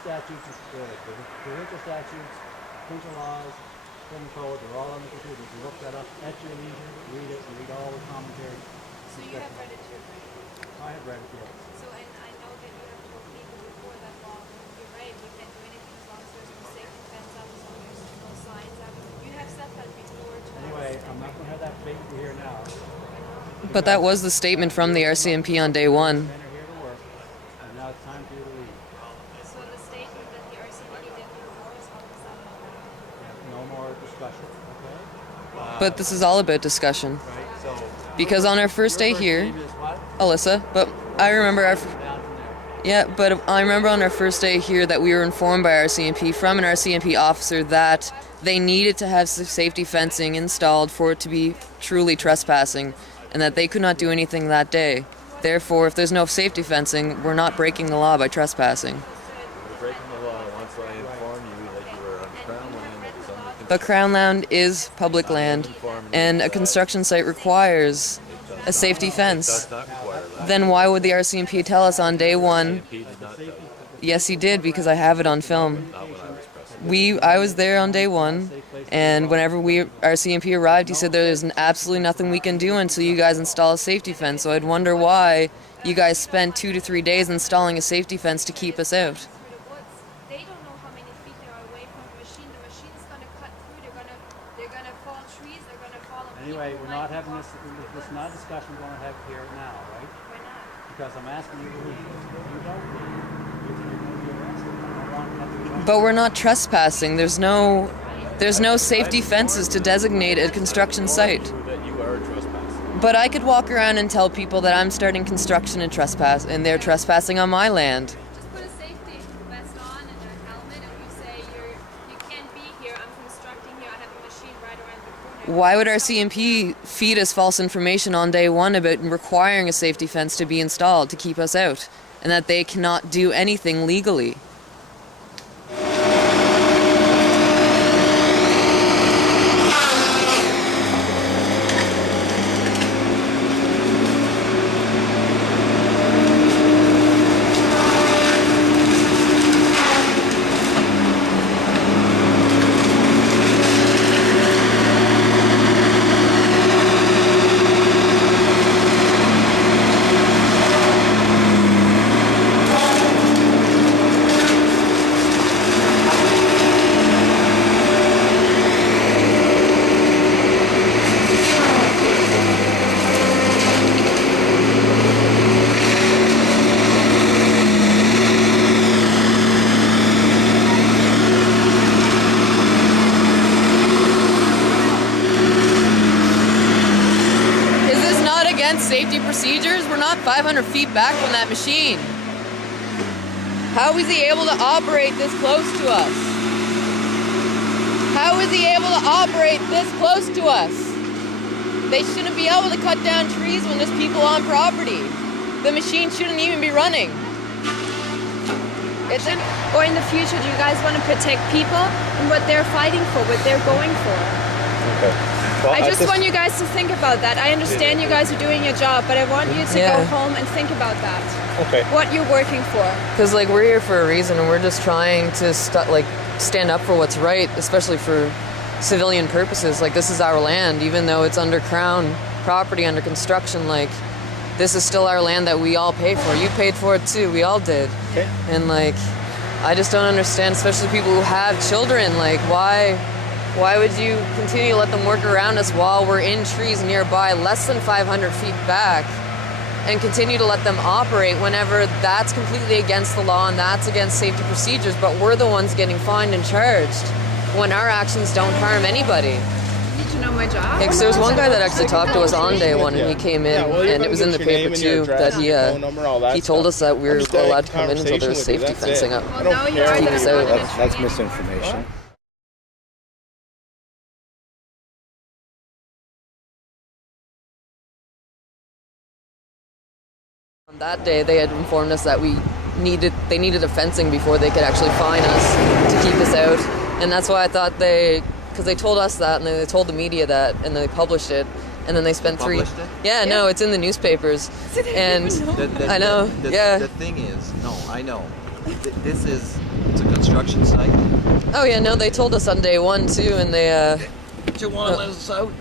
statutes, the provincial statutes, provincial laws, criminal code, they're all on the computer. You can look that up at your leisure, read it, read all the commentary. So you have read it too, right? I have read it, yes. So, and I know that you have told people before that law, you're right, we can't do anything as long as there's no safety fence up, as long as there's no signs up. You have said that before to us. Anyway, I'm not going to have that debate with you here now. But that was the statement from the RCMP on day one. Men are here to work, and now it's time for you to leave. So the statement that the RCMP did before is all of a sudden No more discussion, okay? But this is all about discussion. Right, so Because on our first day here, name is what? Alyssa, but I remember Down from there. yeah, but I remember on our first day here that we were informed by RCMP from an RCMP officer that they needed to have safety fencing installed for it to be truly trespassing, and that they could not do anything that day. Therefore, if there's no safety fencing, we're not breaking the law by trespassing. You're breaking the law once I inform you that you are on Crown land that is under construction. But Crown land is public land, and a construction site requires a safety fence. Does not require that. Then why would the RCMP tell us on day one? He did not tell you. Yes, he did, because I have it on film. Not when I was present. I was there on day one, and whenever RCMP arrived, he said there's absolutely nothing we can do until you guys install a safety fence. So I'd wonder why you guys spent 2 to 3 days installing a safety fence to keep us out. through the woods. They don't know how many feet they are away from the machine. The machine's gonna cut through. They're gonna fall trees. They're gonna fall on Anyway, people. we're not having this is not a discussion we're going to have here now, right? Why not? Because I'm asking you to leave. If you don't leave, you're going to be arrested. I don't want nothing. But we're not trespassing. There's no safety fences to designate a construction site. That you are trespassing. But I could walk around and tell people that I'm starting construction and they're trespassing on my land. Just put a safety vest on and a helmet, and you say you can't be here. I'm constructing here. I have a machine right around the corner. Why would RCMP feed us false information on day one about requiring a safety fence to be installed to keep us out, and that they cannot do anything legally? Safety procedures? We're not 500 feet back from that machine. How is he able to operate this close to us? How is he able to operate this close to us? They shouldn't be able to cut down trees when there's people on property. The machine shouldn't even be running. Or in the future, do you guys want to protect people and what they're fighting for, what they're going for? Okay. Well, I just want you guys to think about that. I understand you guys are doing your job, but I want you to go home and think about that. Okay. What you're working for. Because we're here for a reason, and we're just trying to stand up for what's right, especially for civilian purposes. This is our land, even though it's under Crown property, under construction. This is still our land that we all pay for. You paid for it too. We all did. Okay. And I just don't understand, especially people who have children. Why would you continue to let them work around us while we're in trees nearby, less than 500 feet back, and continue to let them operate whenever that's completely against the law and that's against safety procedures, but we're the ones getting fined and charged when our actions don't harm anybody? Did you know my job? There was one guy that actually talked to us on day one, and he came in, and it was in the paper too, that he told us that we were allowed to come in until there was safety fencing up. Well, now you are Keep us out. That's misinformation. On that day, they had informed us that they needed a fencing before they could actually fine us to keep us out, and that's why I thought because they told us that, and then they told the media that, and then they published it, and then they spent Yeah, no, it's in the newspapers, and I I know, The thing is, no, I know. It's a construction site. Oh yeah, no, they told us on day one too, and they Do you want to let us out?